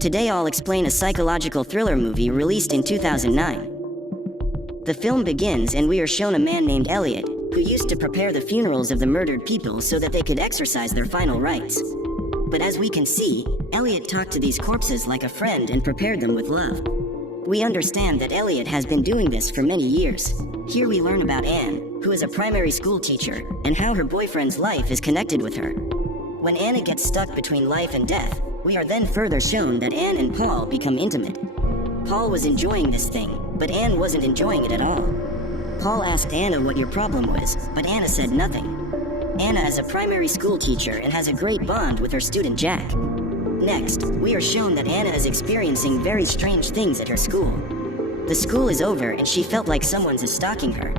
Today I'll explain a psychological thriller movie released in 2009. The film begins and we are shown a man named Elliot, who used to prepare the funerals of the murdered people so that they could exercise their final rites. But as we can see, Elliot talked to these corpses like a friend and prepared them with love. We understand that Elliot has been doing this for many years. Here we learn about Anne, who is a primary school teacher, and how her boyfriend's life is connected with her. When Anna gets stuck between life and death, we are then further shown that Anne and Paul become intimate. Paul was enjoying this thing, but Anne wasn't enjoying it at all. Paul asked Anna what your problem was, but Anna said nothing. Anna is a primary school teacher and has a great bond with her student Jack. Next, we are shown that Anna is experiencing very strange things at her school. The school is over and she felt like someone's stalking her.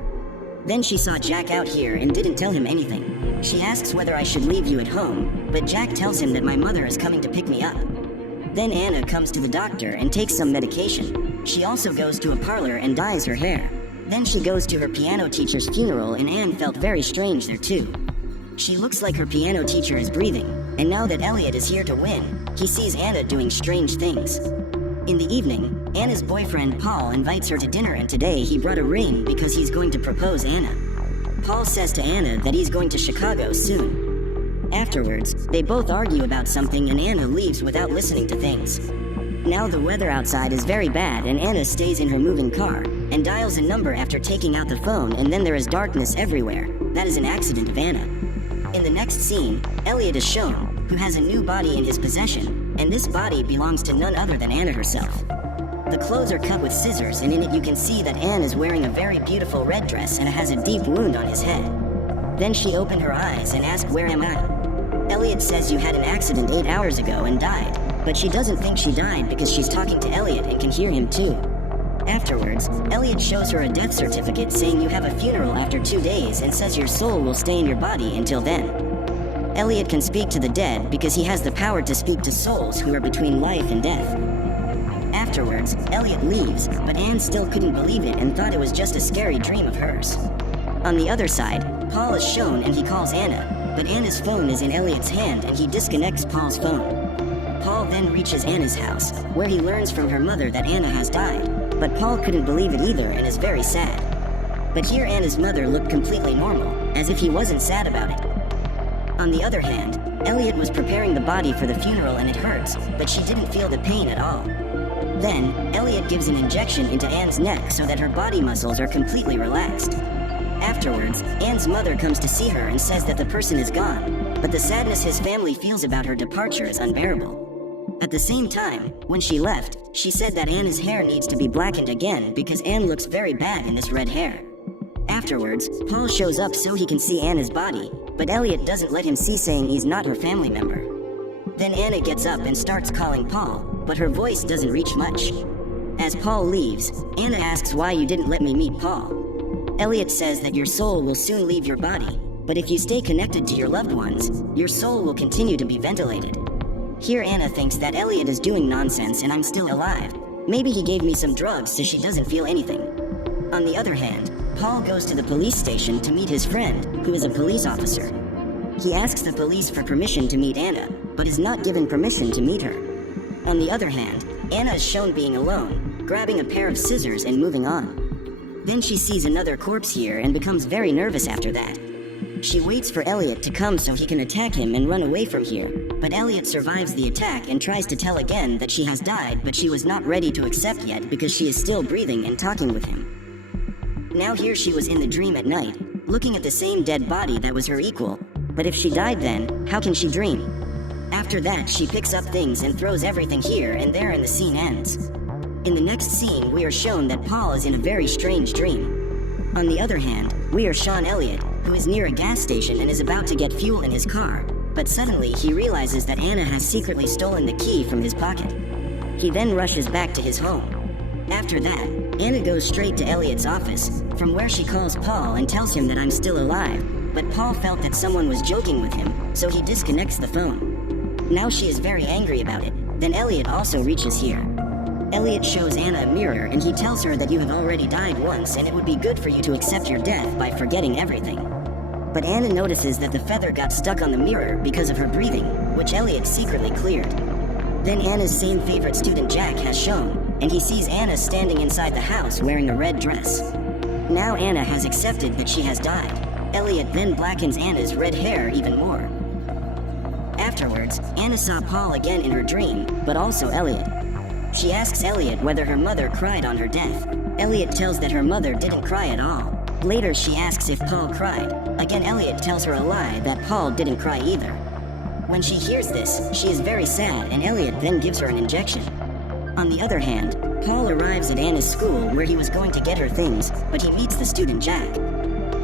Then she saw Jack out here and didn't tell him anything. She asks whether I should leave you at home, but Jack tells him that my mother is coming to pick me up. Then Anna comes to the doctor and takes some medication. She also goes to a parlor and dyes her hair. Then she goes to her piano teacher's funeral and Anne felt very strange there too. She looks like her piano teacher is breathing, and now that Elliot is here to win, he sees Anna doing strange things. In the evening, Anna's boyfriend Paul invites her to dinner and today he brought a ring because he's going to propose Anna. Paul says to Anna that he's going to Chicago soon. Afterwards, they both argue about something and Anna leaves without listening to things. Now the weather outside is very bad and Anna stays in her moving car and dials a number after taking out the phone, and then there is darkness everywhere. That is an accident of Anna. In the next scene, Elliot is shown, who has a new body in his possession, and this body belongs to none other than Anna herself. The clothes are cut with scissors, and in it you can see that Anne is wearing a very beautiful red dress and has a deep wound on his head. Then she opened her eyes and asked, "Where am I?" Elliot says you had an accident 8 hours ago and died, but she doesn't think she died because she's talking to Elliot and can hear him too. Afterwards, Elliot shows her a death certificate saying you have a funeral after 2 days and says your soul will stay in your body until then. Elliot can speak to the dead because he has the power to speak to souls who are between life and death. Afterwards, Elliot leaves, but Anne still couldn't believe it and thought it was just a scary dream of hers. On the other side, Paul is shown and he calls Anna, but Anna's phone is in Elliot's hand and he disconnects Paul's phone. Paul then reaches Anna's house, where he learns from her mother that Anna has died, but Paul couldn't believe it either and is very sad. But here Anna's mother looked completely normal, as if he wasn't sad about it. On the other hand, Elliot was preparing the body for the funeral and it hurts, but she didn't feel the pain at all. Then, Elliot gives an injection into Anne's neck so that her body muscles are completely relaxed. Afterwards, Anne's mother comes to see her and says that the person is gone, but the sadness his family feels about her departure is unbearable. At the same time, when she left, she said that Anna's hair needs to be blackened again because Anne looks very bad in this red hair. Afterwards, Paul shows up so he can see Anna's body, but Elliot doesn't let him see, saying he's not her family member. Then Anna gets up and starts calling Paul, but her voice doesn't reach much. As Paul leaves, Anna asks why you didn't let me meet Paul. Elliot says that your soul will soon leave your body, but if you stay connected to your loved ones, your soul will continue to be ventilated. Here Anna thinks that Elliot is doing nonsense and I'm still alive. Maybe he gave me some drugs so she doesn't feel anything. On the other hand, Paul goes to the police station to meet his friend, who is a police officer. He asks the police for permission to meet Anna, but is not given permission to meet her. On the other hand, Anna is shown being alone, grabbing a pair of scissors and moving on. Then she sees another corpse here and becomes very nervous after that. She waits for Elliot to come so he can attack him and run away from here, but Elliot survives the attack and tries to tell again that she has died, but she was not ready to accept yet because she is still breathing and talking with him. Now here she was in the dream at night, looking at the same dead body that was her equal, but if she died then, how can she dream? After that, she picks up things and throws everything here and there and the scene ends. In the next scene, we are shown that Paul is in a very strange dream. On the other hand, we are shown Elliot, who is near a gas station and is about to get fuel in his car, but suddenly he realizes that Anna has secretly stolen the key from his pocket. He then rushes back to his home. After that, Anna goes straight to Elliot's office, from where she calls Paul and tells him that I'm still alive, but Paul felt that someone was joking with him, so he disconnects the phone. Now she is very angry about it. Then Elliot also reaches here. Elliot shows Anna a mirror and he tells her that you have already died once and it would be good for you to accept your death by forgetting everything. But Anna notices that the feather got stuck on the mirror because of her breathing, which Elliot secretly cleared. Then Anna's same favorite student Jack has shown, and he sees Anna standing inside the house wearing a red dress. Now Anna has accepted that she has died. Elliot then blackens Anna's red hair even more. Afterwards, Anna saw Paul again in her dream, but also Elliot. She asks Elliot whether her mother cried on her death. Elliot tells that her mother didn't cry at all. Later she asks if Paul cried. Again Elliot tells her a lie that Paul didn't cry either. When she hears this, she is very sad and Elliot then gives her an injection. On the other hand, Paul arrives at Anna's school where he was going to get her things, but he meets the student Jack.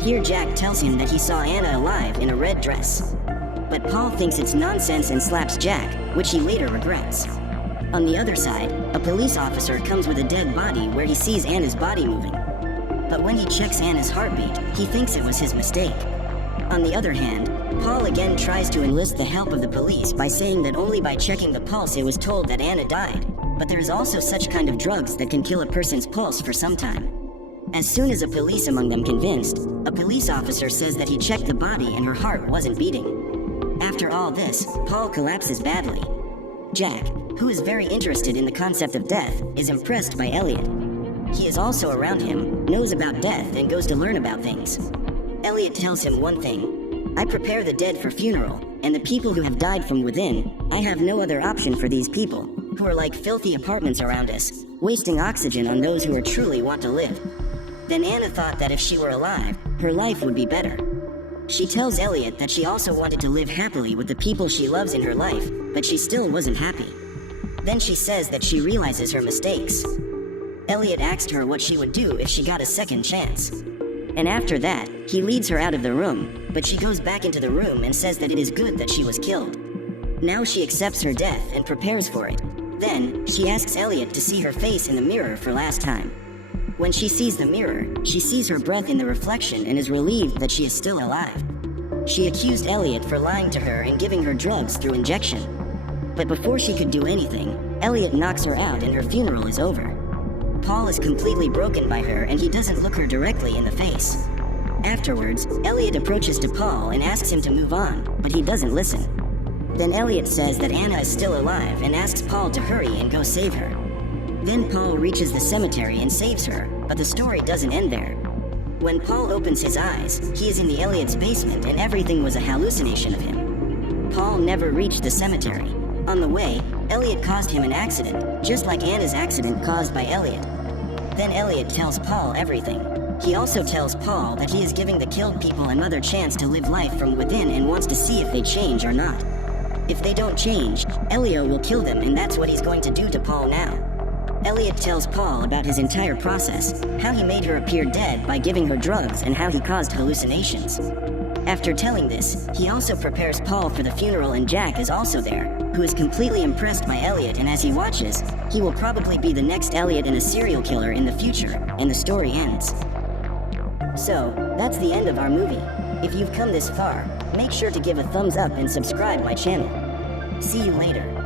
Here Jack tells him that he saw Anna alive in a red dress. But Paul thinks it's nonsense and slaps Jack, which he later regrets. On the other side, a police officer comes with a dead body where he sees Anna's body moving. But when he checks Anna's heartbeat, he thinks it was his mistake. On the other hand, Paul again tries to enlist the help of the police by saying that only by checking the pulse it was told that Anna died. But there is also such kind of drugs that can kill a person's pulse for some time. As soon as a police among them convinced, a police officer says that he checked the body and her heart wasn't beating. After all this, Paul collapses badly. Jack, who is very interested in the concept of death, is impressed by Elliot. He is also around him, knows about death, and goes to learn about things. Elliot tells him one thing: I prepare the dead for funeral, and the people who have died from within, I have no other option for these people, who are like filthy apartments around us, wasting oxygen on those who are truly want to live. Then Anna thought that if she were alive, her life would be better. She tells Elliot that she also wanted to live happily with the people she loves in her life, but she still wasn't happy. Then she says that she realizes her mistakes. Elliot asked her what she would do if she got a second chance. And after that, he leads her out of the room, but she goes back into the room and says that it is good that she was killed. Now she accepts her death and prepares for it. Then, she asks Elliot to see her face in the mirror for last time. When she sees the mirror, she sees her breath in the reflection and is relieved that she is still alive. She accused Elliot for lying to her and giving her drugs through injection. But before she could do anything, Elliot knocks her out and her funeral is over. Paul is completely broken by her and he doesn't look her directly in the face. Afterwards, Elliot approaches to Paul and asks him to move on, but he doesn't listen. Then Elliot says that Anna is still alive and asks Paul to hurry and go save her. Then Paul reaches the cemetery and saves her, but the story doesn't end there. When Paul opens his eyes, he is in the Elliot's basement and everything was a hallucination of him. Paul never reached the cemetery. On the way, Elliot caused him an accident, just like Anna's accident caused by Elliot. Then Elliot tells Paul everything. He also tells Paul that he is giving the killed people another chance to live life from within and wants to see if they change or not. If they don't change, Elliot will kill them and that's what he's going to do to Paul now. Elliot tells Paul about his entire process, how he made her appear dead by giving her drugs and how he caused hallucinations. After telling this, he also prepares Paul for the funeral and Jack is also there, who is completely impressed by Elliot, and as he watches, he will probably be the next Elliot and a serial killer in the future, and the story ends. So, that's the end of our movie. If you've come this far, make sure to give a thumbs up and subscribe my channel. See you later.